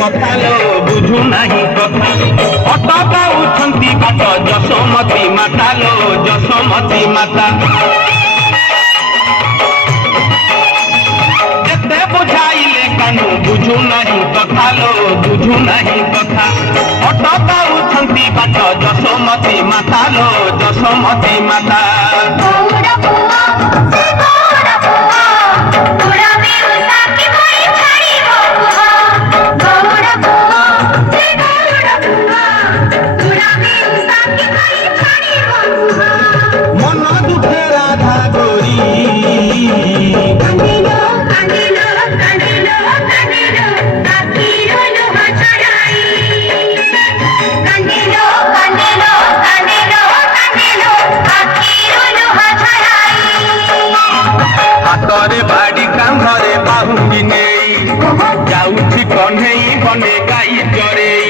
କଥା ଲୋ ବୁଝୁ ନାହିଁ କଥା ଅଟକାଉଛନ୍ତି ବାଟ ଯଶୋମତୀ ମାତା ଲୋ ଯଶୋମତୀ ମାତା ଯେତେ ବୁଝାଇଲେ କାନୁ ବୁଝୁ ନାହିଁ କଥା ଲୋ ବୁଝୁ ନାହିଁ କଥା ଅଟକାଉଛନ୍ତି ବାଟ ଯଶୋମତୀ ମାତା ଲୋ ଯଶୋମତୀ ମାତା हाथरे बाड़ी कांधरे बाहुंगी नहीं जाऊँ कन्हई बने गाई चरे